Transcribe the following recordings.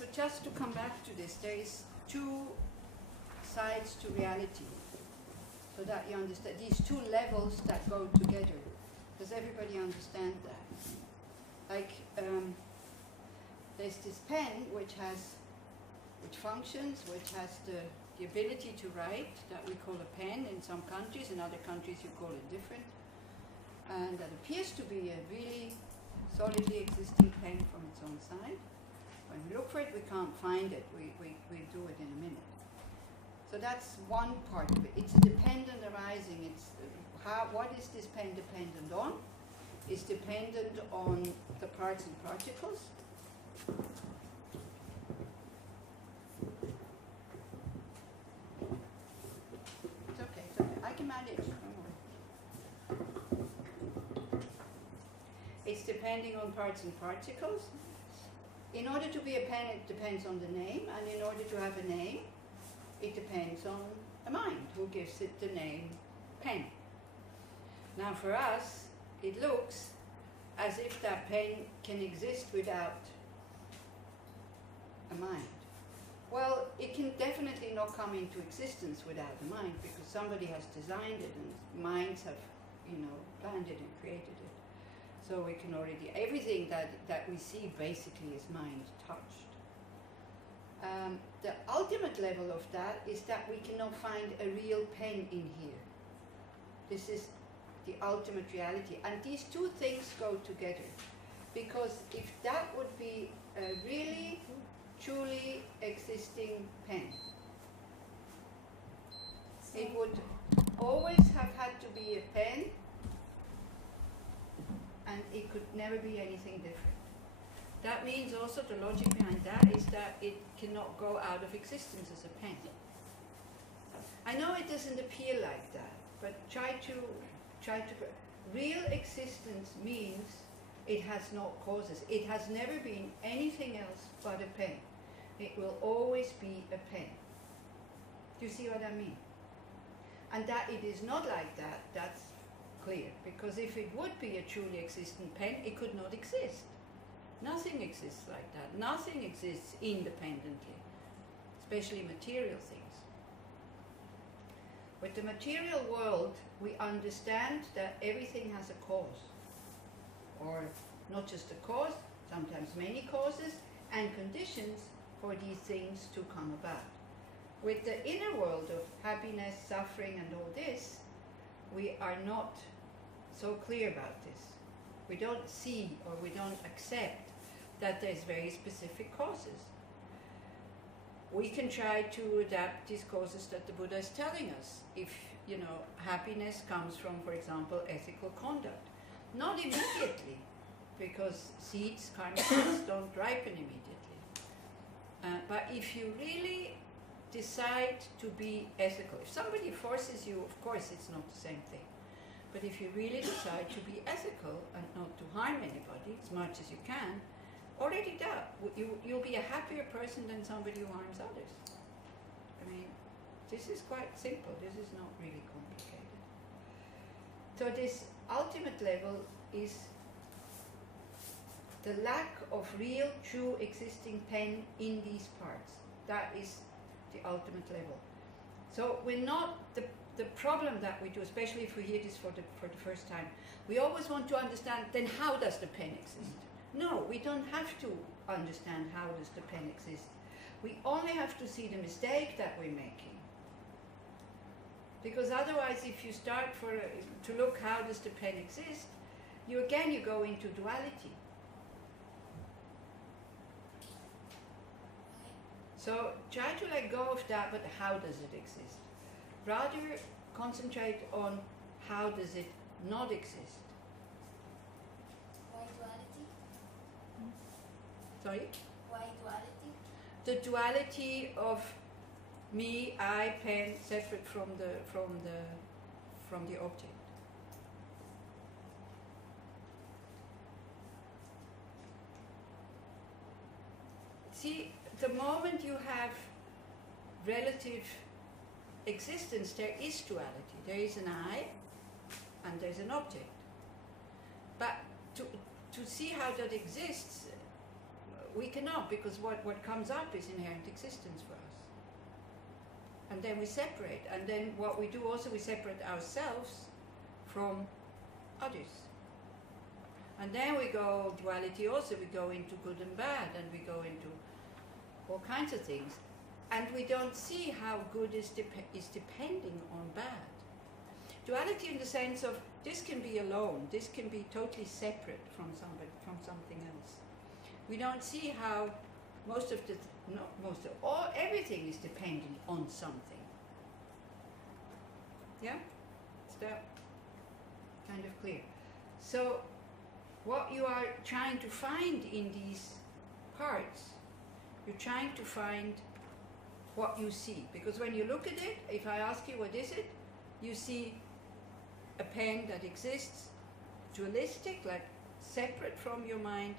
So just to come back to this, there is two sides to reality, so that you understand these two levels that go together. Does everybody understand that? Like, there's this pen which functions, which has the ability to write, that we call a pen in some countries. In other countries you call it different. And that appears to be a really solidly existing pen from its own side. When we look for it, we can't find it. We do it in a minute. So that's one part of it. It's a dependent arising. It's what is this pen dependent on? It's dependent on the parts and particles. It's okay, it's okay. I can manage. Don't worry. It's depending on parts and particles. In order to be a pen, it depends on the name, and in order to have a name, it depends on a mind who gives it the name pen. Now for us, it looks as if that pen can exist without a mind. Well, it can definitely not come into existence without a mind, because somebody has designed it and minds have, planned it and created it. So we can already, everything that we see basically is mind touched. The ultimate level of that is that we cannot find a real pen in here. This is the ultimate reality. And these two things go together. Because if that would be a really, truly existing pen, it would always have had to be a pen, and it could never be anything different. That means also the logic behind that is that it cannot go out of existence as a pen. I know it doesn't appear like that, but try to real existence means it has no causes. It has never been anything else but a pen. It will always be a pen. Do you see what I mean? And that it is not like that, that's clear. Because if it would be a truly existent pen, it could not exist. Nothing exists like that. Nothing exists independently, especially material things. With the material world, we understand that everything has a cause. Or not just a cause, sometimes many causes, and conditions for these things to come about. With the inner world of happiness, suffering, and all this, we are not so clear about this. We don't see or we don't accept that there's very specific causes. We can try to adapt these causes that the Buddha is telling us. If, happiness comes from, for example, ethical conduct. Not immediately, because seeds, karmic seeds, don't ripen immediately. But if you really decide to be ethical, if somebody forces you, of course it's not the same thing. But if you really decide to be ethical and not to harm anybody as much as you can, already that, you'll be a happier person than somebody who harms others. I mean, this is quite simple. This is not really complicated. So this ultimate level is the lack of real, true existing pen in these parts. That is the ultimate level. So we're not, the problem that we do, especially if we hear this for the first time, we always want to understand, then how does the pen exist? No, we don't have to understand how does the pen exist. We only have to see the mistake that we're making. Because otherwise, if you start to look how does the pen exist, you go into duality. So try to let go of that, but how does it exist? Rather concentrate on how does it not exist. Why duality? Sorry? Why duality? The duality of me, I, pen, separate from the object. See, the moment you have relative existence, there is duality. There is an I and there's an object. But to see how that exists, we cannot, because what comes up is inherent existence for us. And then we separate. And then what we do also, we separate ourselves from others. And then we go, duality also, we go into good and bad, and we go into all kinds of things. And we don't see how good is depending on bad. Duality in the sense of this can be alone, this can be totally separate from somebody, from something else. We don't see how everything is dependent on something. Yeah? Is that kind of clear? So, what you are trying to find in these parts, you're trying to find what you see. Because when you look at it, if I ask you what is it, you see a pen that exists, dualistic, like separate from your mind,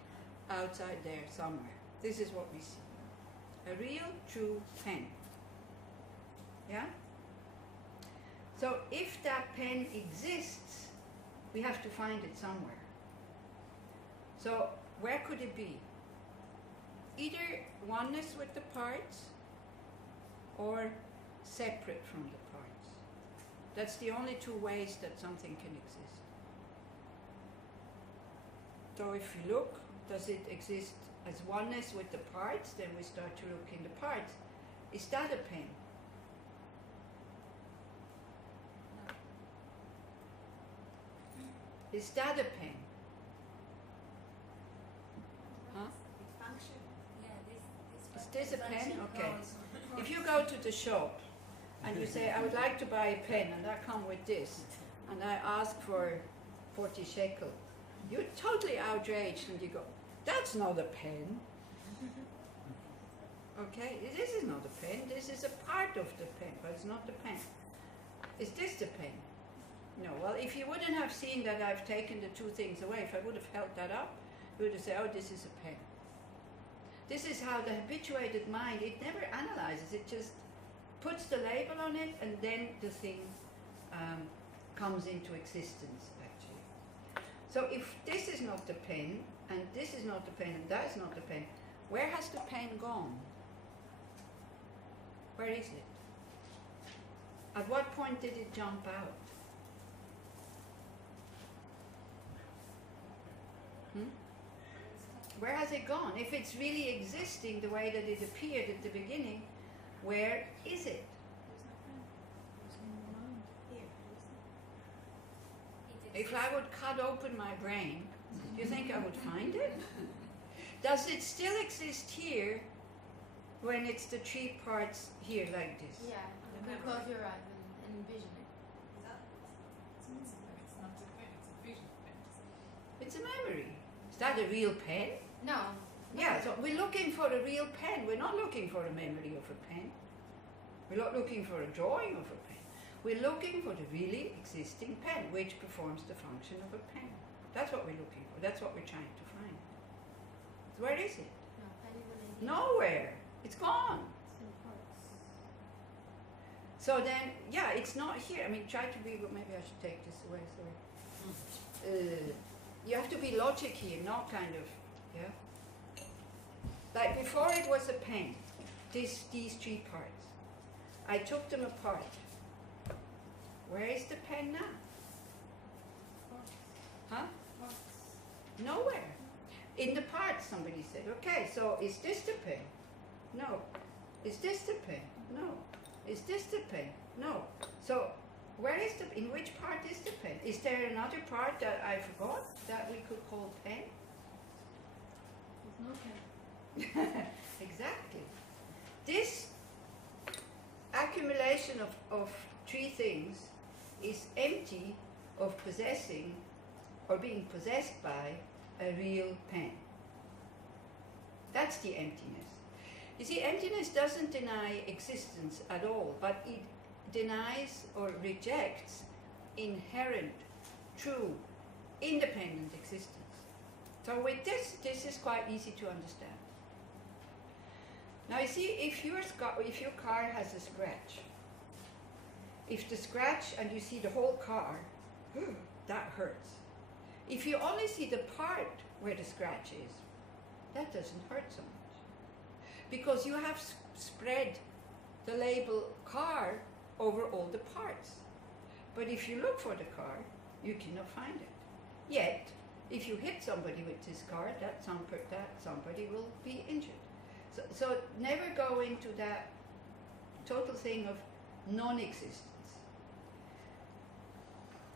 outside there somewhere. This is what we see. A real, true pen. Yeah? So if that pen exists, we have to find it somewhere. So where could it be? Either oneness with the parts or separate from the parts. That's the only two ways that something can exist. So if you look, does it exist as oneness with the parts? Then we start to look in the parts. Is that a pen? Is that a pen? Huh? Is this a pen? Okay. If you go to the shop and you say, I would like to buy a pen, and I come with this, and I ask for 40 shekel, you're totally outraged, and you go, that's not a pen. Okay, this is not a pen, this is a part of the pen, but it's not the pen. Is this the pen? No, well, if you wouldn't have seen that I've taken the two things away, if I would have held that up, you would have said, oh, this is a pen. This is how the habituated mind, it never analyzes, it just puts the label on it, and then the thing comes into existence, actually. So if this is not the pen, and this is not the pen, and that is not the pen, where has the pen gone? Where is it? At what point did it jump out? Where has it gone? If it's really existing the way that it appeared at the beginning, where is it? If I would cut open my brain, do you think I would find it? Does it still exist here when it's the three parts here like this? Yeah, you can close your eyes and envision it. It's not a pen, it's a vision pen. It's a memory. Is that a real pen? No. Yeah, so we're looking for a real pen. We're not looking for a memory of a pen. We're not looking for a drawing of a pen. We're looking for the really existing pen, which performs the function of a pen. That's what we're looking for. That's what we're trying to find. So where is it? Nowhere. It's gone. So then, yeah, it's not here. I mean, try to be, maybe I should take this away, sorry. You have to be logic here, not kind of, yeah? Like before it was a pen, these three parts. I took them apart. Where is the pen now? Huh? Nowhere. In the parts, somebody said. Okay, so is this the pen? No. Is this the pen? No. Is this the pen? No. So, where is in which part is the pen? Is there another part that I forgot that we could call pen? There's no pen. Exactly. This accumulation of three things is empty of possessing or being possessed by a real pen. That's the emptiness. You see, emptiness doesn't deny existence at all, but it denies or rejects inherent, true, independent existence. So with this is quite easy to understand. Now you see, if your car has a scratch, if the scratch and you see the whole car, that hurts. If you only see the part where the scratch is, that doesn't hurt so much. Because you have spread the label car over all the parts. But if you look for the car, you cannot find it. Yet, if you hit somebody with this car, that somebody will be injured. So never go into that total thing of non-existence.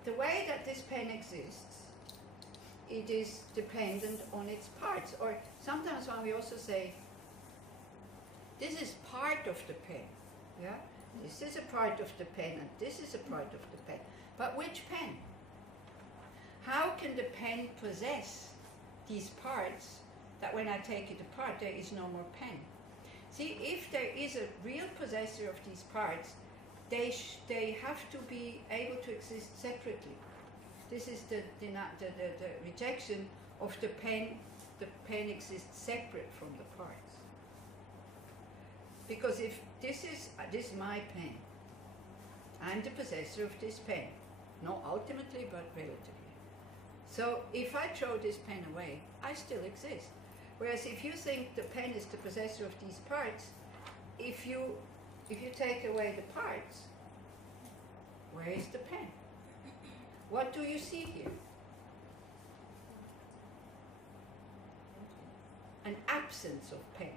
The way that this pen exists, it is dependent on its parts. Or sometimes when we also say, this is part of the pen, yeah? This is a part of the pen and this is a part of the pen. But which pen? How can the pen possess these parts that when I take it apart there is no more pen? See, if there is a real possessor of these parts, they have to be able to exist separately. This is the rejection of the pen. The pen exists separate from the parts. Because if this is my pen, I'm the possessor of this pen. Not ultimately, but relatively. So if I throw this pen away, I still exist. Whereas if you think the pen is the possessor of these parts, if you take away the parts, where is the pen? What do you see here? An absence of pen.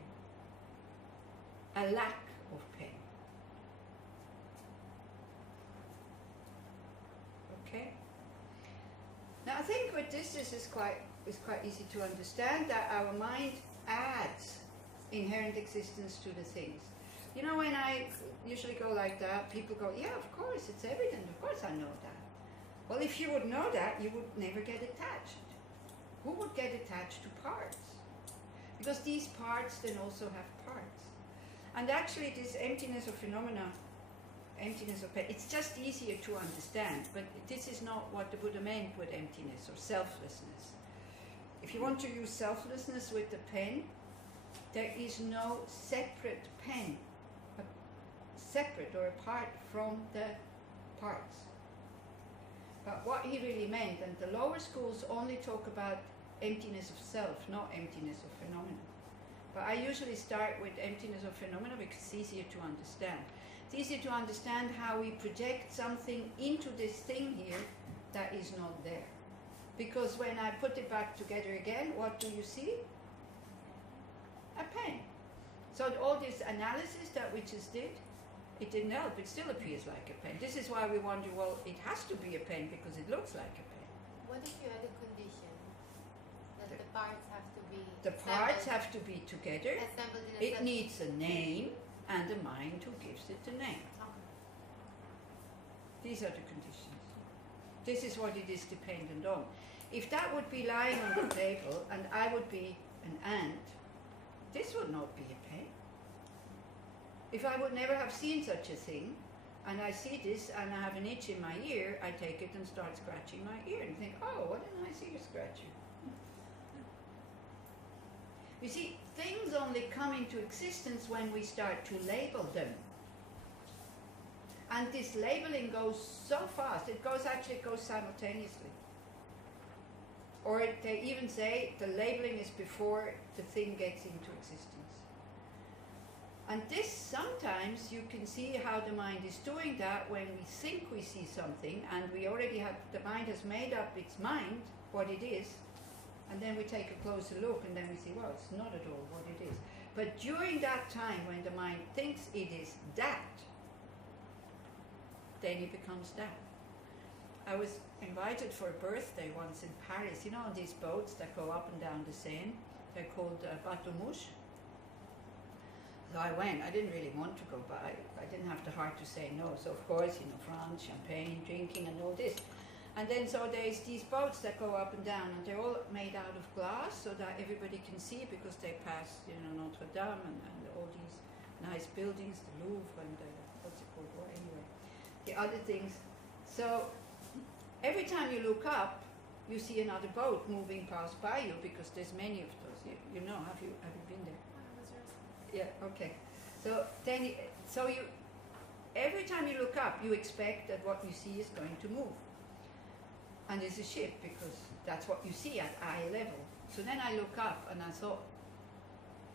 A lack of pen. Okay? Now I think with this is quite easy to understand, that our mind adds inherent existence to the things. You know, when I usually go like that, people go, yeah, of course, it's evident, of course I know that. Well, if you would know that, you would never get attached. Who would get attached to parts? Because these parts then also have parts. And actually this emptiness of phenomena, emptiness of pen, it's just easier to understand, but this is not what the Buddha meant with emptiness or selflessness. If you want to use selflessness with the pen, there is no separate pen, separate or apart from the parts. But what he really meant, and the lower schools only talk about emptiness of self, not emptiness of phenomena. But I usually start with emptiness of phenomena because it's easier to understand. It's easier to understand how we project something into this thing here that is not there. Because when I put it back together again, what do you see? A pen. So all this analysis that we just did, it didn't help. It still appears like a pen. This is why we wonder, well, it has to be a pen because it looks like a pen. What if you had a condition that the parts have to be The parts have to be together. assembled in a It needs a name and a mind who gives it the name. Okay. These are the conditions. This is what it is dependent on. If that would be lying on the table and I would be an ant, this would not be a pen. If I would never have seen such a thing, and I see this and I have an itch in my ear, I take it and start scratching my ear and think, oh, what a nice ear scratcher. You see, things only come into existence when we start to label them. And this labeling goes so fast, it goes simultaneously. Or they even say the labeling is before the thing gets into existence. And this, sometimes you can see how the mind is doing that when we think we see something and we already have, the mind has made up its mind what it is, and then we take a closer look and then we see, well, it's not at all what it is. But during that time when the mind thinks it is that, then it becomes that. I was invited for a birthday once in Paris, you know, on these boats that go up and down the Seine. They're called bateau mouche. So I went. I didn't really want to go, but I didn't have the heart to say no. So of course, you know, France, champagne, drinking and all this. And then so there's these boats that go up and down, and they're all made out of glass so that everybody can see, because they pass, you know, Notre Dame and all these nice buildings, the Louvre and what's it called? Well, anyway, the other things. So every time you look up, you see another boat moving past by you, because there's many of those. You know, have you been there? Yeah. Okay. So then, every time you look up, you expect that what you see is going to move. And it's a ship, because that's what you see at eye level. So then I look up and I thought,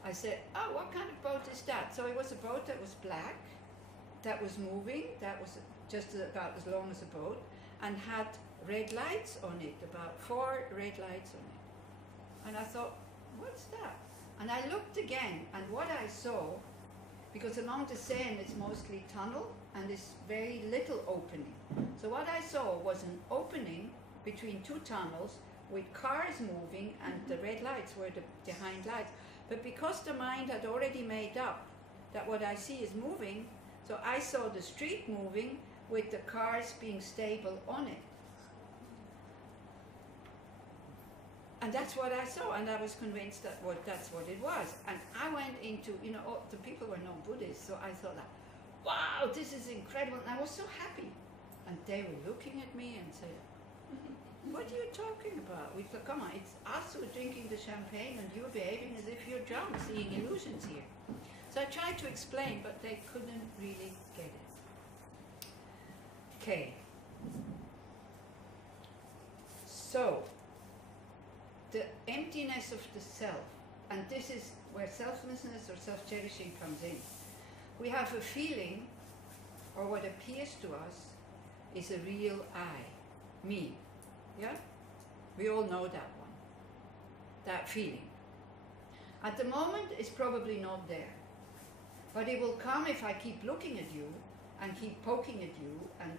I said, oh, what kind of boat is that? So it was a boat that was black, that was moving, that was just about as long as a boat, and had red lights on it, about 4 red lights on it. And I thought, what's that? And I looked again, and what I saw, because along the Seine it's mostly tunnel, and there's very little opening. So what I saw was an opening between 2 tunnels with cars moving, and the red lights were the behind lights. But because the mind had already made up that what I see is moving, so I saw the street moving with the cars being stable on it. And that's what I saw, and I was convinced that that's what it was. And I went into, the people were not Buddhists, so I thought, wow, this is incredible. And I was so happy. And they were looking at me and said, what are you talking about? We thought, come on, it's us who are drinking the champagne and you're behaving as if you're drunk, seeing illusions here. So I tried to explain, but they couldn't really get it. Okay. So, the emptiness of the self, and this is where selflessness or self-cherishing comes in. We have a feeling, or what appears to us, is a real I, me. Yeah? We all know that one. That feeling. At the moment, it's probably not there. But it will come if I keep looking at you and keep poking at you and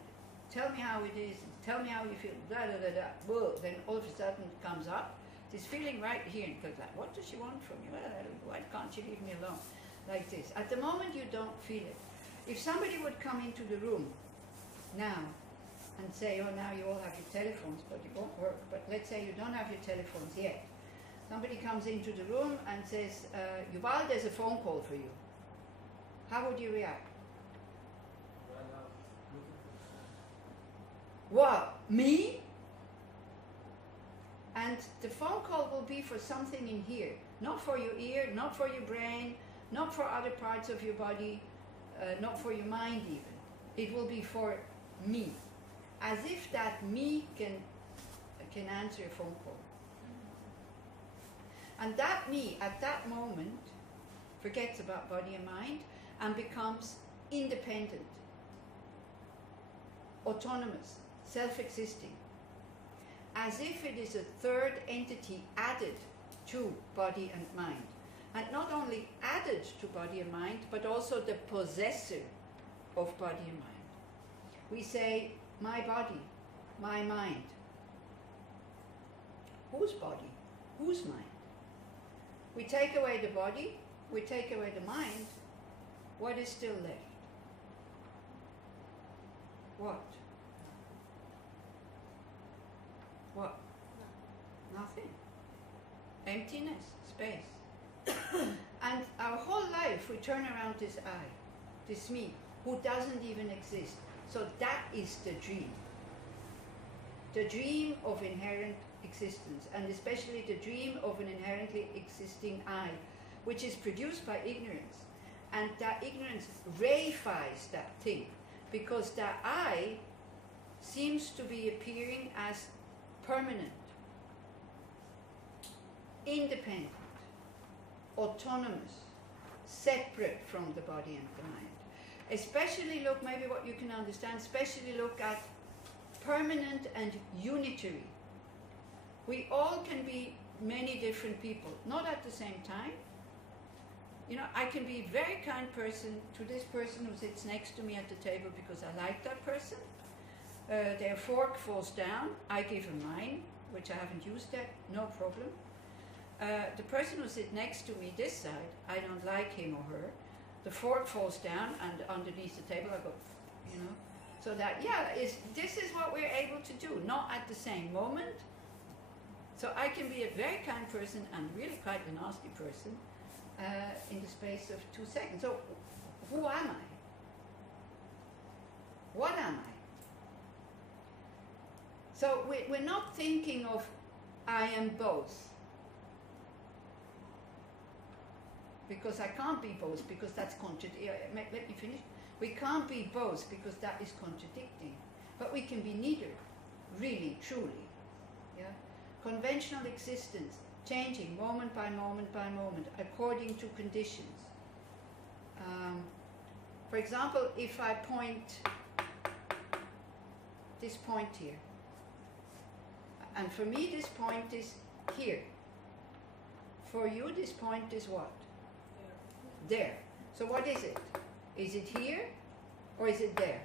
tell me how it is, tell me how you feel, Well, then all of a sudden it comes up. This feeling right here, and goes like, what does she want from you? Why can't she leave me alone? Like this. At the moment, you don't feel it. If somebody would come into the room now and say, oh, now you all have your telephones, but it won't work. But let's say you don't have your telephones yet. Somebody comes into the room and says, Yuval, there's a phone call for you. How would you react? What? Me? And the phone call will be for something in here. Not for your ear, not for your brain, not for other parts of your body, not for your mind even. It will be for me. As if that me can answer a phone call. And that me, at that moment, forgets about body and mind and becomes independent, autonomous, self-existing. As if it is a third entity added to body and mind. And not only added to body and mind, but also the possessor of body and mind. We say, my body, my mind. Whose body? Whose mind? We take away the body, we take away the mind. What is still left? What? What? Nothing. Emptiness, space. And our whole life we turn around this I, this me, who doesn't even exist. So that is the dream. The dream of inherent existence, and especially the dream of an inherently existing I, which is produced by ignorance. And that ignorance reifies that thing, because that I seems to be appearing as permanent, independent, autonomous, separate from the body and the mind. Especially look, maybe what you can understand, especially look at permanent and unitary. We all can be many different people, not at the same time. I can be a very kind person to this person who sits next to me at the table because I like that person. Their fork falls down, I give them mine, which I haven't used yet, no problem. The person who sits next to me this side, I don't like him or her. The fork falls down, and underneath the table I go, So that, this is what we're able to do, not at the same moment. So I can be a very kind person and really quite a nasty person in the space of 2 seconds. So who am I? What am I? So we're not thinking of I am both. Because I can't be both, because that's contradicting. Let me finish. We can't be both because that is contradicting. But we can be neither, really, truly. Yeah? Conventional existence changing moment by moment by moment according to conditions. For example, if I point this point here, and for me this point is here. For you this point is what? There. So what is it? Is it here or is it there?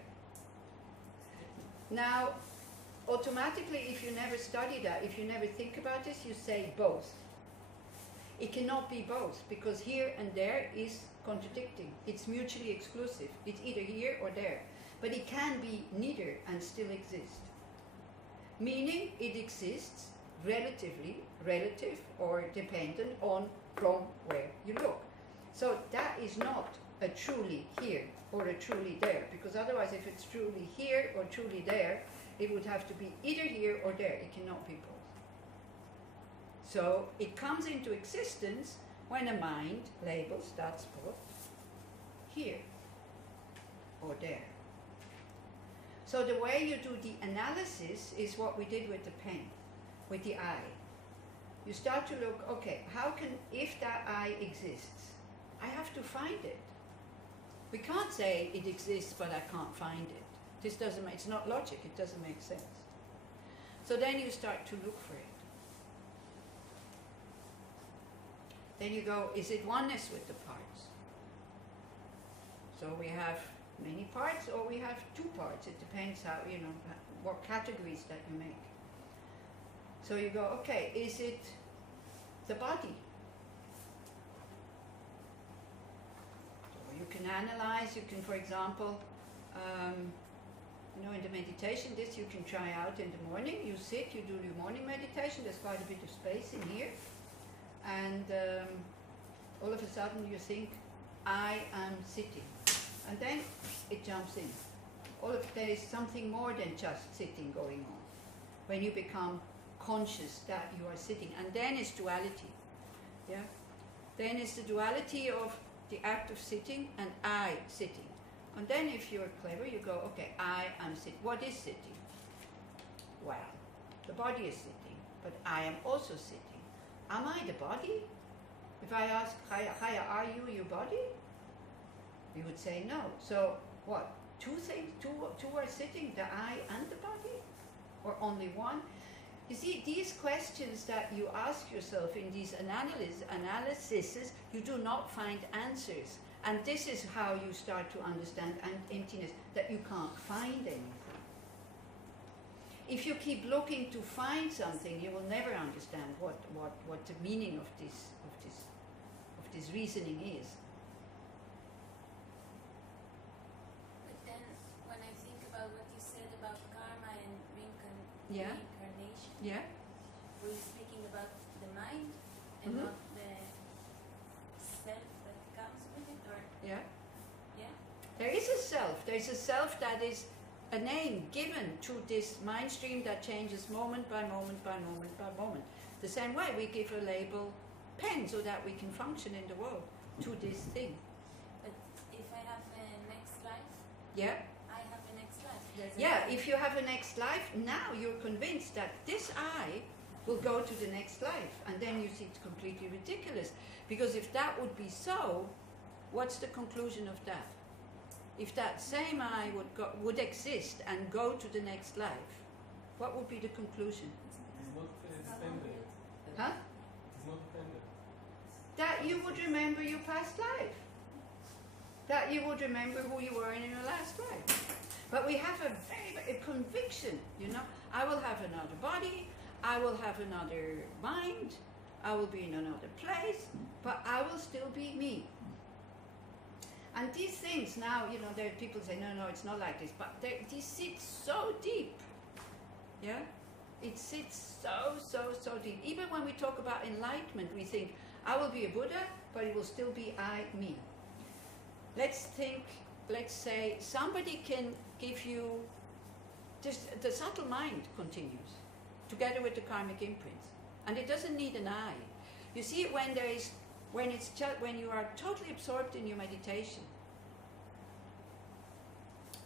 Now, automatically, if you never study that, if you never think about this, you say both. It cannot be both, because here and there is contradicting. It's mutually exclusive. It's either here or there. But it can be neither and still exist. Meaning it exists relative or dependent on from where you look. So that is not a truly here or a truly there, because otherwise if it's truly here or truly there, it would have to be either here or there. It cannot be both. So it comes into existence when a mind labels that spot here or there. So the way you do the analysis is what we did with the pen, with the eye. You start to look, okay, how can, if that eye exists, I have to find it. We can't say it exists but I can't find it. This doesn't make, it's not logic, it doesn't make sense. So then you start to look for it. Then you go, is it oneness with the parts? So we have many parts or we have two parts. It depends how, you know, what categories that you make. So you go, okay, is it the body? So you can analyze, you can, for example, you know, in the meditation, this you can try out in the morning. You sit, you do your morning meditation, there's quite a bit of space in here. And all of a sudden you think, I am sitting. And then it jumps in. There is something more than just sitting going on. When you become conscious that you are sitting. And then it's duality. Yeah? Then it's the duality of the act of sitting and I sitting. And then if you're clever, you go, okay, I am sitting. What is sitting? Well, the body is sitting, but I am also sitting. Am I the body? If I ask, Chaya, are you your body? You would say no. So what? Two things, two are sitting, the I and the body? Or only one? You see, these questions that you ask yourself in these analyses, you do not find answers. And this is how you start to understand emptiness, that you can't find anything. If you keep looking to find something, you will never understand what the meaning of this reasoning is. But then, when I think about what you said about karma and Yeah. reincarnation, Yeah? were you speaking about the mind and Mhm. not the self that comes with it, or Yeah? yeah? There is a self. There is a self that is a name given to this mind stream that changes moment by moment by moment by moment. The same way we give a label pen so that we can function in the world to this thing. But if I have a next life, Yeah? I have a next life. There's a Yeah, life. if you have a next life, now you're convinced that this I will go to the next life. And then you see it's completely ridiculous. Because if that would be so, what's the conclusion of that? If that same I would exist and go to the next life, what would be the conclusion? It's not dependent. Huh? It's not dependent. That you would remember your past life. That you would remember who you were in your last life. But we have a conviction, you know. I will have another body, I will have another mind, I will be in another place, but I will still be me. And these things now, you know, there are people say, no, it's not like this, but these sit so deep. Yeah? It sits so deep. Even when we talk about enlightenment, we think, I will be a Buddha, but it will still be I, me. Let's say somebody can give you, the subtle mind continues, together with the karmic imprints. And it doesn't need an I. You see it when you are totally absorbed in your meditation.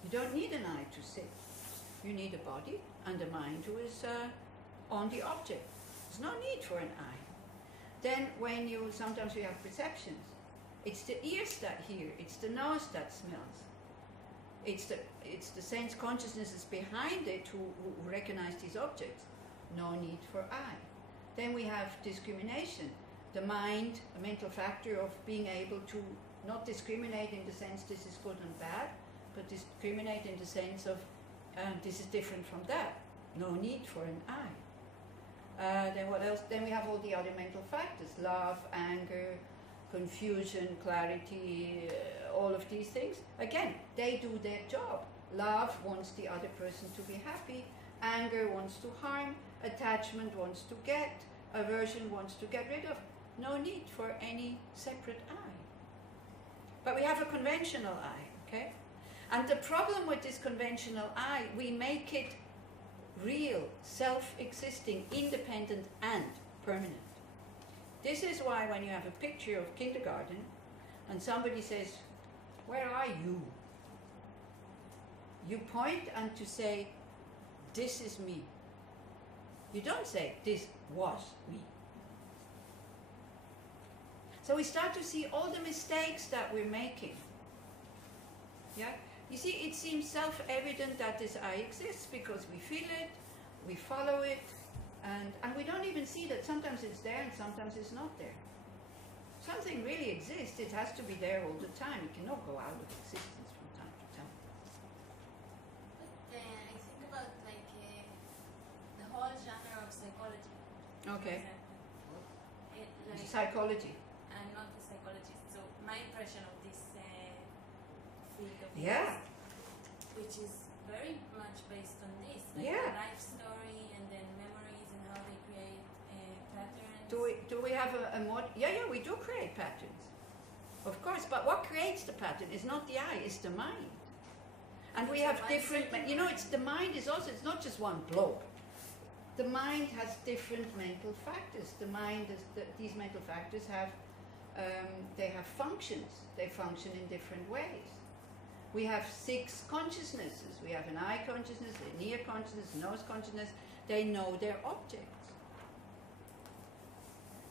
You don't need an I to sit. You need a body and a mind who is on the object. There's no need for an I. Then when sometimes we have perceptions. It's the ears that hear, it's the nose that smells. It's the sense consciousnesses behind it who recognize these objects. No need for eye. Then we have discrimination. The mind, a mental factor of being able to not discriminate in the sense this is good and bad, but discriminate in the sense of this is different from that. No need for an eye. Then what else? Then we have all the other mental factors: love, anger, confusion, clarity, all of these things. Again, they do their job. Love wants the other person to be happy. Anger wants to harm. Attachment wants to get. Aversion wants to get rid of. No need for any separate eye. But we have a conventional eye, okay? And the problem with this conventional eye, we make it real, self-existing, independent and permanent. This is why when you have a picture of kindergarten and somebody says, "Where are you?" You point and to say, "This is me." You don't say, "This was me." So we start to see all the mistakes that we're making. Yeah? You see, it seems self-evident that this I exists because we feel it, we follow it, and we don't even see that sometimes it's there and sometimes it's not there. Something really exists, it has to be there all the time. It cannot go out of existence from time to time. But I think about like the whole genre of psychology. Okay. For example. Like, Psychology. I'm not a psychologist, so my impression of this field of Yeah. which is very much based on this, like Yeah. the life story and then memories and how they create patterns. Do we have a more? Yeah, we do create patterns, of course. But what creates the pattern is not the eye; it's the mind. And we have different. You know, it's the mind is also. It's not just one blob. The mind has different mental factors. The mind is these mental factors have. They have functions. They function in different ways. We have 6 consciousnesses. We have an eye consciousness, an ear consciousness, nose consciousness. They know their objects.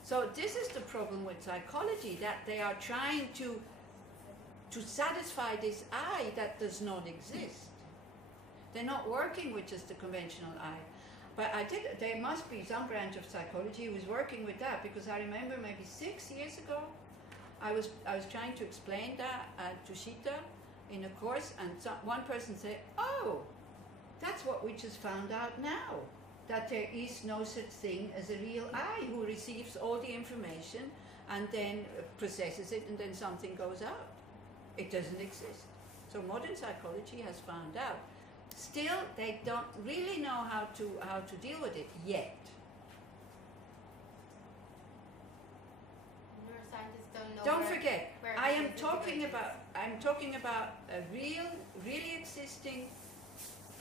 So this is the problem with psychology, that they are trying to satisfy this I that does not exist. They're not working with just the conventional I. But there must be some branch of psychology who is working with that, because I remember maybe 6 years ago, I was trying to explain that to Shita in a course, and one person said, "Oh, that's what we just found out now, that there is no such thing as a real I who receives all the information and then processes it and then something goes out. It doesn't exist." So modern psychology has found out. Still, they don't really know how to deal with it yet. Neuroscientists don't know. Don't forget, where I am this talking is. about a real, really existing,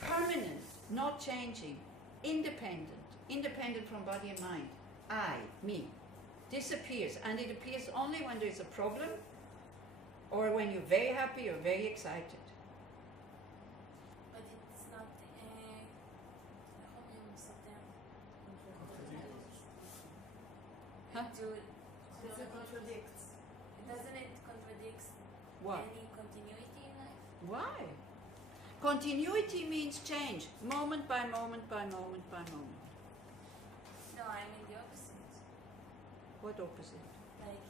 permanent, not changing, independent from body and mind. I, me, disappears, and it appears only when there is a problem, or when you're very happy or very excited. But it's not. Huh? It contradicts. Doesn't it contradict What? any continuity in life? Why? Continuity means change, moment by moment by moment by moment. No, I mean the opposite. What opposite? Like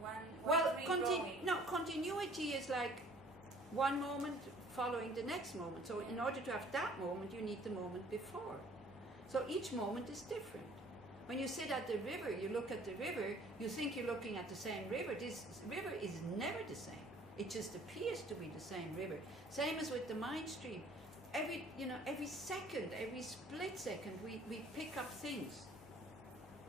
one Well, tree growing. no, continuity is like one moment following the next moment. So in order to have that moment, you need the moment before. So each moment is different. When you sit at the river, you look at the river, you think you're looking at the same river. This river is never the same. It just appears to be the same river. Same as with the mind stream. Every second, every split second, we pick up things.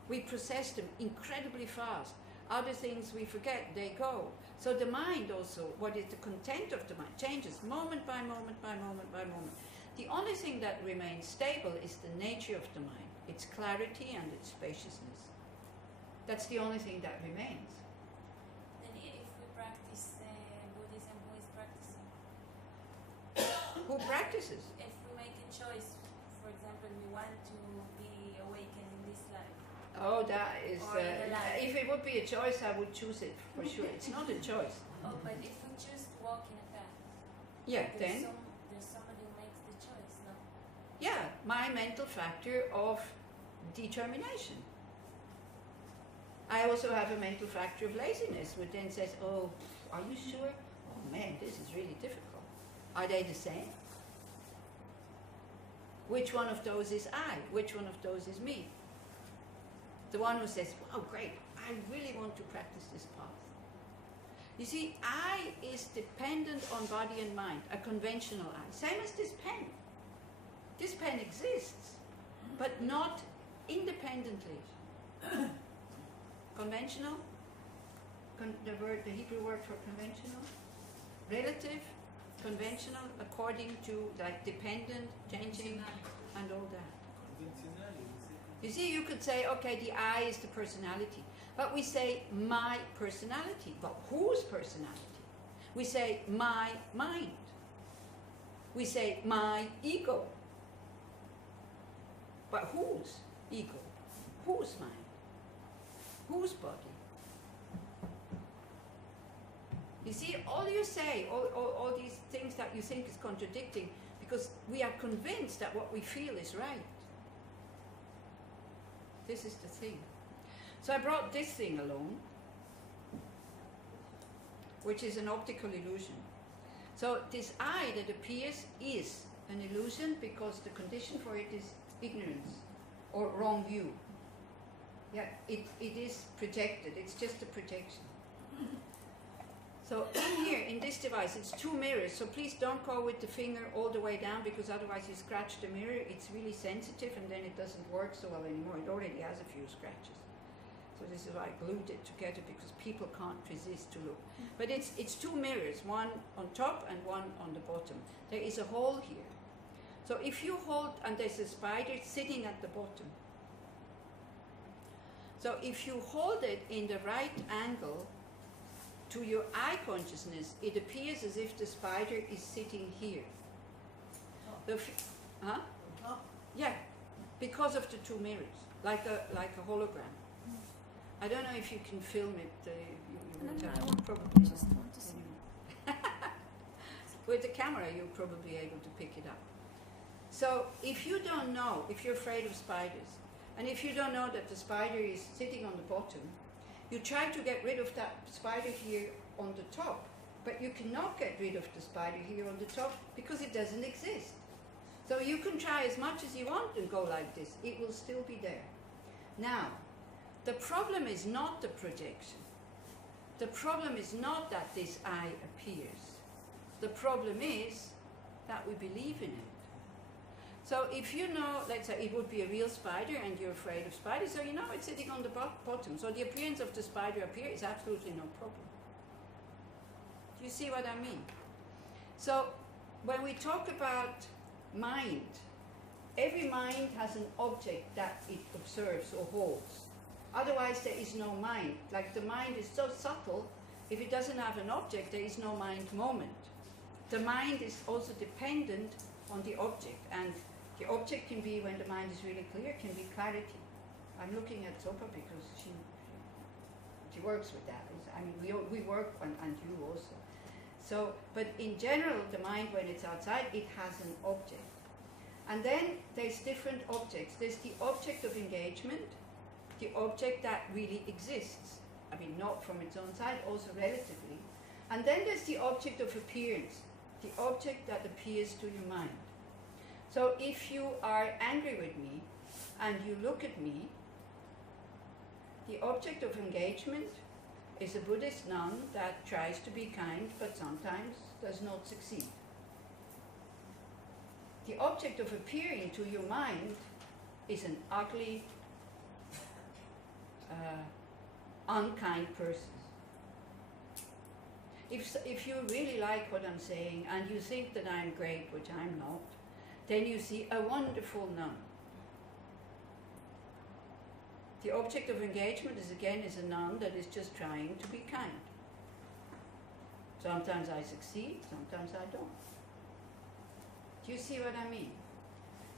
We process them incredibly fast. Other things we forget, they go. So the mind also, what is the content of the mind, changes moment by moment by moment by moment. The only thing that remains stable is the nature of the mind, its clarity and its spaciousness. That's the only thing that remains. Then if we practice Buddhism, who is practicing? Who practices? If we make a choice, for example, we want to be awakened in this Oh, that is. Or the light. If it would be a choice, I would choose it for sure. It's not a choice. Oh, but if we choose to walk in a path, Yeah, there's, then. there's somebody who makes the choice, no? Yeah, my mental factor of determination. I also have a mental factor of laziness, which then says, oh, are you sure? Oh man, this is really difficult. Are they the same? Which one of those is I? Which one of those is me? The one who says, wow, great, I really want to practice this path. You see, I is dependent on body and mind, a conventional I. Same as this pen. This pen exists, but not independently. Conventional, the Hebrew word for conventional, relative, conventional, according to, like, dependent, changing, and all that. You see, you could say, okay, the I is the personality, but we say my personality. But whose personality? We say my mind. We say my ego. But whose ego? Whose mind? Whose body? You see, all you say, all these things that you think is contradicting, because we are convinced that what we feel is right. This is the thing. So I brought this thing along, which is an optical illusion. So this I that appears is an illusion because the condition for it is ignorance or wrong view. Yeah, it is projected. It's just a projection. So in here, in this device, it's two mirrors. So please don't go with the finger all the way down, because otherwise you scratch the mirror. It's really sensitive, and then it doesn't work so well anymore. It already has a few scratches. So this is why I glued it together, because people can't resist to look. But it's two mirrors, one on top and one on the bottom. There is a hole here. So if you hold, and there's a spider sitting at the bottom. So if you hold it in the right angle to your eye consciousness, it appears as if the spider is sitting here. Huh? Yeah, because of the two mirrors, like a hologram. I don't know if you can film it. You probably just want to see. With the camera, you're probably able to pick it up. So if you don't know, if you're afraid of spiders, and if you don't know that the spider is sitting on the bottom, you try to get rid of that spider here on the top, but you cannot get rid of the spider here on the top because it doesn't exist. So you can try as much as you want and go like this. It will still be there. Now, the problem is not the projection. The problem is not that this I appears. The problem is that we believe in it. So if you know, let's say it would be a real spider and you're afraid of spiders, so you know it's sitting on the bottom. So the appearance of the spider up here is absolutely no problem. Do you see what I mean? So when we talk about mind, every mind has an object that it observes or holds. Otherwise there is no mind. Like the mind is so subtle, if it doesn't have an object, there is no mind moment. The mind is also dependent on the object, and the object can be, when the mind is really clear, can be clarity. I'm looking at Sopa because she works with that. I mean, we work on, and you also. So, but in general, the mind, when it's outside, it has an object. And then there's different objects. There's the object of engagement, the object that really exists. I mean, not from its own side, also relatively. And then there's the object of appearance, the object that appears to your mind. So if you are angry with me and you look at me, the object of engagement is a Buddhist nun that tries to be kind but sometimes does not succeed. The object of appearing to your mind is an ugly, unkind person. If you really like what I'm saying and you think that I'm great, which I'm not, then you see a wonderful nun. The object of engagement is a nun that is just trying to be kind. Sometimes I succeed, sometimes I don't. Do you see what I mean?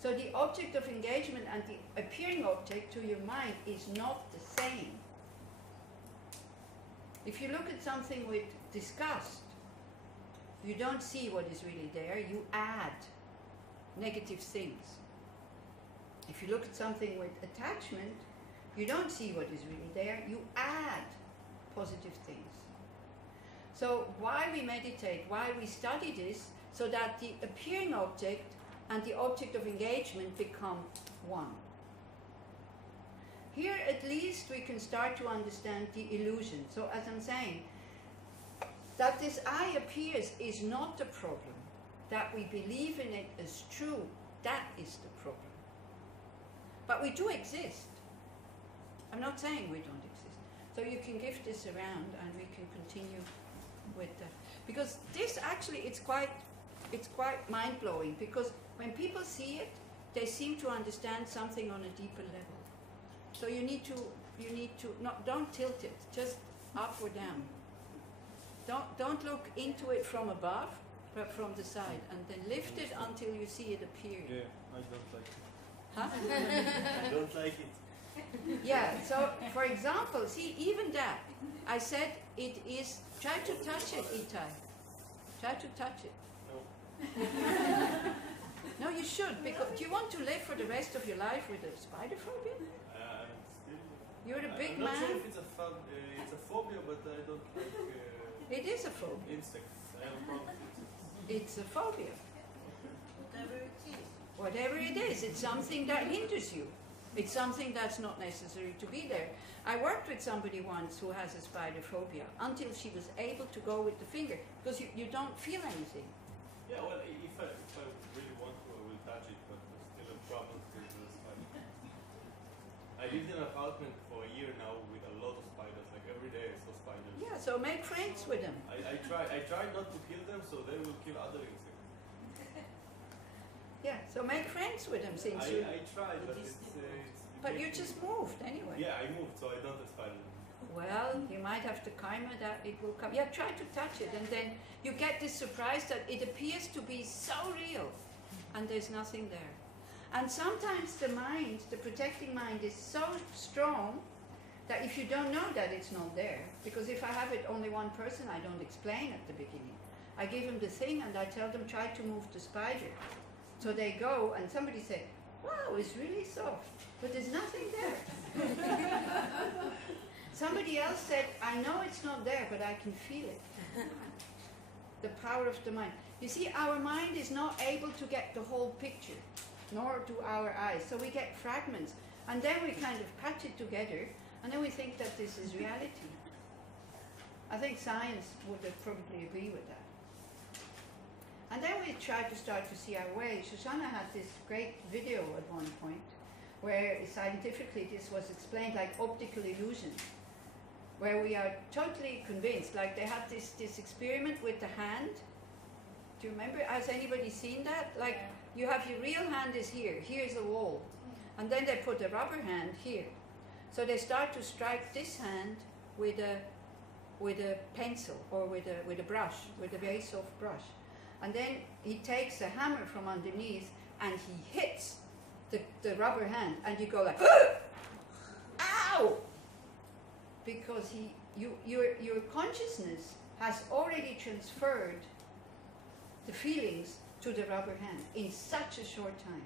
So the object of engagement and the appearing object to your mind is not the same. If you look at something with disgust, you don't see what is really there, you add negative things. If you look at something with attachment, you don't see what is really there, you add positive things. So why we meditate, why we study this, so that the appearing object and the object of engagement become one. Here at least we can start to understand the illusion. So as I'm saying, that this I appears is not the problem. That we believe in it as true, that is the problem. But we do exist. I'm not saying we don't exist. So you can give this around and we can continue with that. Because this actually, it's quite mind-blowing, because when people see it, they seem to understand something on a deeper level. So you need to don't tilt it, just up or down. Don't look into it from above, but from the side, and then lift it until you see it appear. Yeah, I don't like it. Huh? I don't like it. Yeah, so for example, see, even that, I said it is, try to touch it, Itai. Try to touch it. No. No, you should, because do you want to live for the rest of your life with a spider phobia? You're a big I'm man. not sure if it's a phobia, but I don't like It is a phobia. insects. I have a problem with it. It's a phobia. Whatever it is. Whatever it is, it's something that hinders you. It's something that's not necessary to be there. I worked with somebody once who has a spider phobia until she was able to go with the finger, because you don't feel anything. Yeah, well, if I really want to, I will touch it, but there's still a problem with the spider. I lived in an apartment for a year now with a lot of spiders. Like every day I saw spiders. Yeah, so make friends with them. I tried not to kill them, so they will kill other insects. Yeah, so make friends with them since I tried, but it's But you just moved anyway. Yeah, I moved, so I don't have spiders. Well, you might have to karma that it will come. Yeah, try to touch it, and then you get this surprise that it appears to be so real, and there's nothing there. And sometimes the mind, the protecting mind, is so strong that if you don't know that it's not there, because if I have it only one person, I don't explain at the beginning. I give them the thing and I tell them, try to move the spider. So they go, and somebody said, wow, it's really soft, but there's nothing there. Somebody else said, I know it's not there, but I can feel it. The power of the mind. You see, our mind is not able to get the whole picture, nor do our eyes. So we get fragments, and then we kind of patch it together, and then we think that this is reality. I think science would probably agree with that. And then we try to start to see our way. Shoshana had this great video at one point, where scientifically this was explained like optical illusions, where we are totally convinced. Like they had this experiment with the hand. Do you remember? Has anybody seen that? Like you have your real hand is here. Here's a wall, and then they put a rubber hand here. So they start to strike this hand with a pencil or with a brush, with a very soft brush, and then he takes a hammer from underneath and he hits the rubber hand, and you go like, ow! Because your consciousness has already transferred the feelings to the rubber hand in such a short time.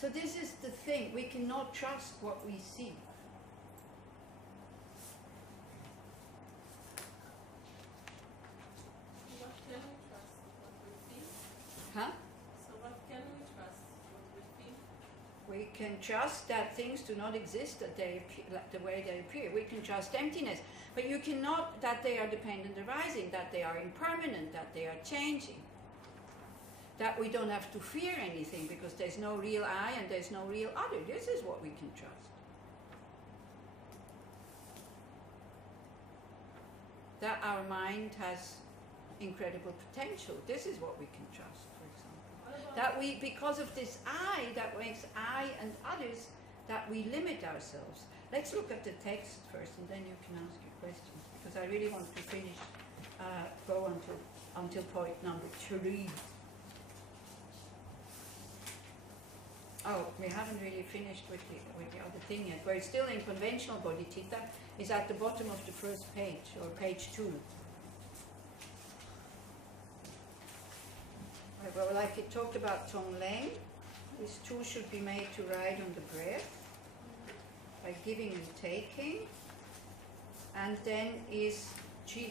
So this is the thing, we cannot trust what we see. What can we trust? What we feel? Huh? So what can we trust? What we feel? We can trust that things do not exist, that they appear, like the way they appear. We can trust emptiness, but you cannot that they are dependent arising, that they are impermanent, that they are changing. That we don't have to fear anything because there's no real I and there's no real other. This is what we can trust. That our mind has incredible potential. This is what we can trust, for example. That we, because of this I, that makes I and others, that we limit ourselves. Let's look at the text first and then you can ask your questions, because I really want to finish, go until point number 3. Oh, we haven't really finished with the other thing yet. We're still in conventional bodhicitta. Is at the bottom of the first page, or page 2. Well, like it talked about Tonglen, this 2 should be made to ride on the breath by giving and taking. And then is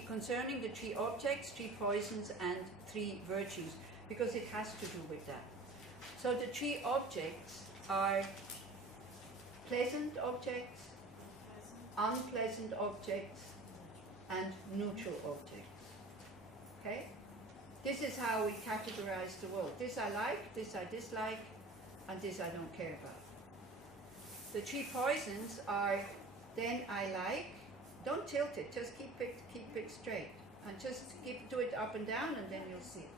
concerning the 3 objects, 3 poisons, and 3 virtues, because it has to do with that. So the 3 objects are pleasant objects, unpleasant objects, and neutral objects. Okay? This is how we categorize the world. This I like, this I dislike, and this I don't care about. The 3 poisons are then I like. Don't tilt it, just keep it straight. And just do it up and down, and then you'll see it.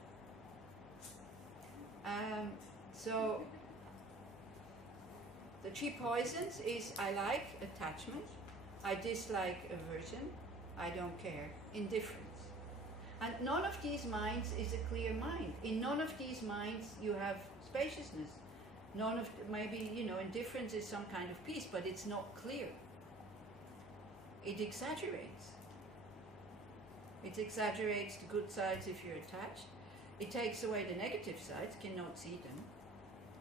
So the 3 poisons is I like, attachment, I dislike, aversion, I don't care, indifference. And none of these minds is a clear mind. In none of these minds you have spaciousness. None of, maybe, indifference is some kind of peace, but it's not clear. It exaggerates. It exaggerates the good sides if you're attached. It takes away the negative sides, cannot see them.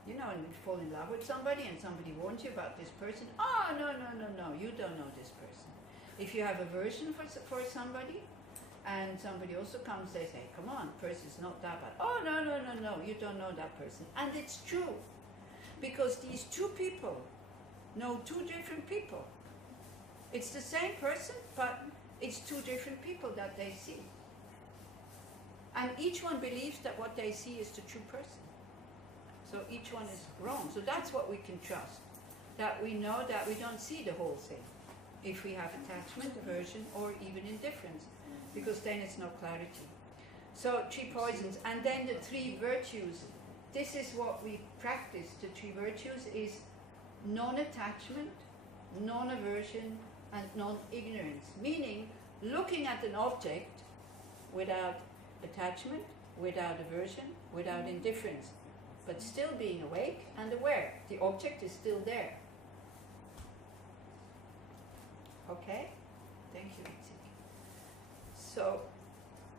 And you fall in love with somebody and somebody warns you about this person. Oh, no, you don't know this person. If you have aversion for somebody, and somebody also comes, they say, come on, person's not that bad. Oh, no, you don't know that person. And it's true. Because these 2 people know 2 different people. It's the same person, but it's 2 different people that they see. And each one believes that what they see is the true person. So each one is wrong. So that's what we can trust. That we know that we don't see the whole thing. If we have attachment, aversion, or even indifference. Because then it's no clarity. So 3 poisons. And then the 3 virtues. This is what we practice. The 3 virtues is non-attachment, non-aversion, and non-ignorance. Meaning, looking at an object without attachment, without aversion, without indifference, but still being awake and aware. The object is still there. Okay? Thank you, Itzik.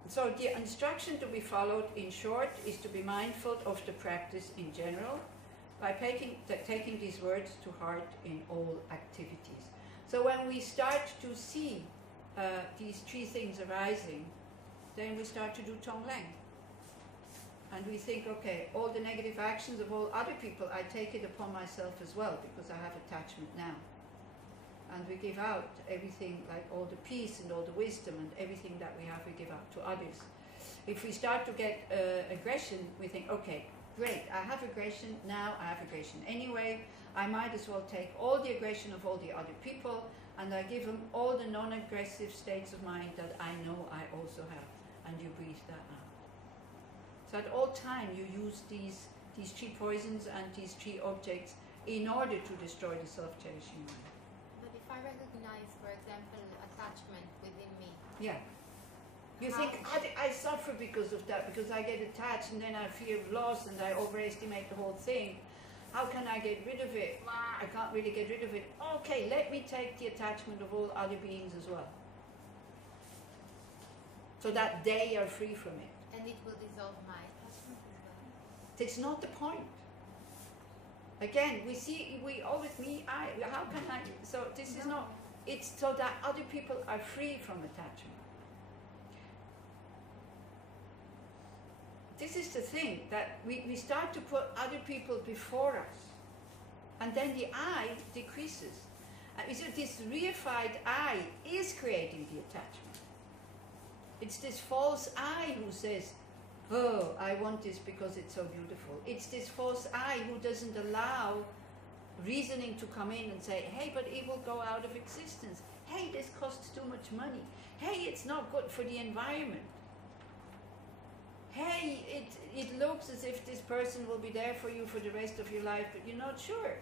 So the instruction to be followed, in short, is to be mindful of the practice in general by taking these words to heart in all activities. So when we start to see these 3 things arising, then we start to do Tonglen. And we think, okay, all the negative actions of all other people, I take it upon myself as well, because I have attachment now. And we give out everything, like all the peace and all the wisdom and everything that we have, we give out to others. If we start to get aggression, we think, okay, great, I have aggression, now I have aggression anyway, I might as well take all the aggression of all the other people, and I give them all the non-aggressive states of mind that I know I also have. And you breathe that out. So at all time you use these 3 poisons and these 3 objects in order to destroy the self-cherishing mind. But if I recognize, for example, attachment within me. Yeah. You think, I suffer because of that, because I get attached and then I fear loss and I overestimate the whole thing. How can I get rid of it? I can't really get rid of it. Okay, let me take the attachment of all other beings as well. So that they are free from it. And it will dissolve my attachment as well. It's not the point. Again, we always, how can I, so this is not, it's so that other people are free from attachment. This is the thing, that we start to put other people before us. And then the I decreases. And so this reified I is creating the attachment. It's this false I who says, oh, I want this because it's so beautiful. It's this false I who doesn't allow reasoning to come in and say, hey, but it will go out of existence. Hey, this costs too much money. Hey, it's not good for the environment. Hey, it looks as if this person will be there for you for the rest of your life, but you're not sure.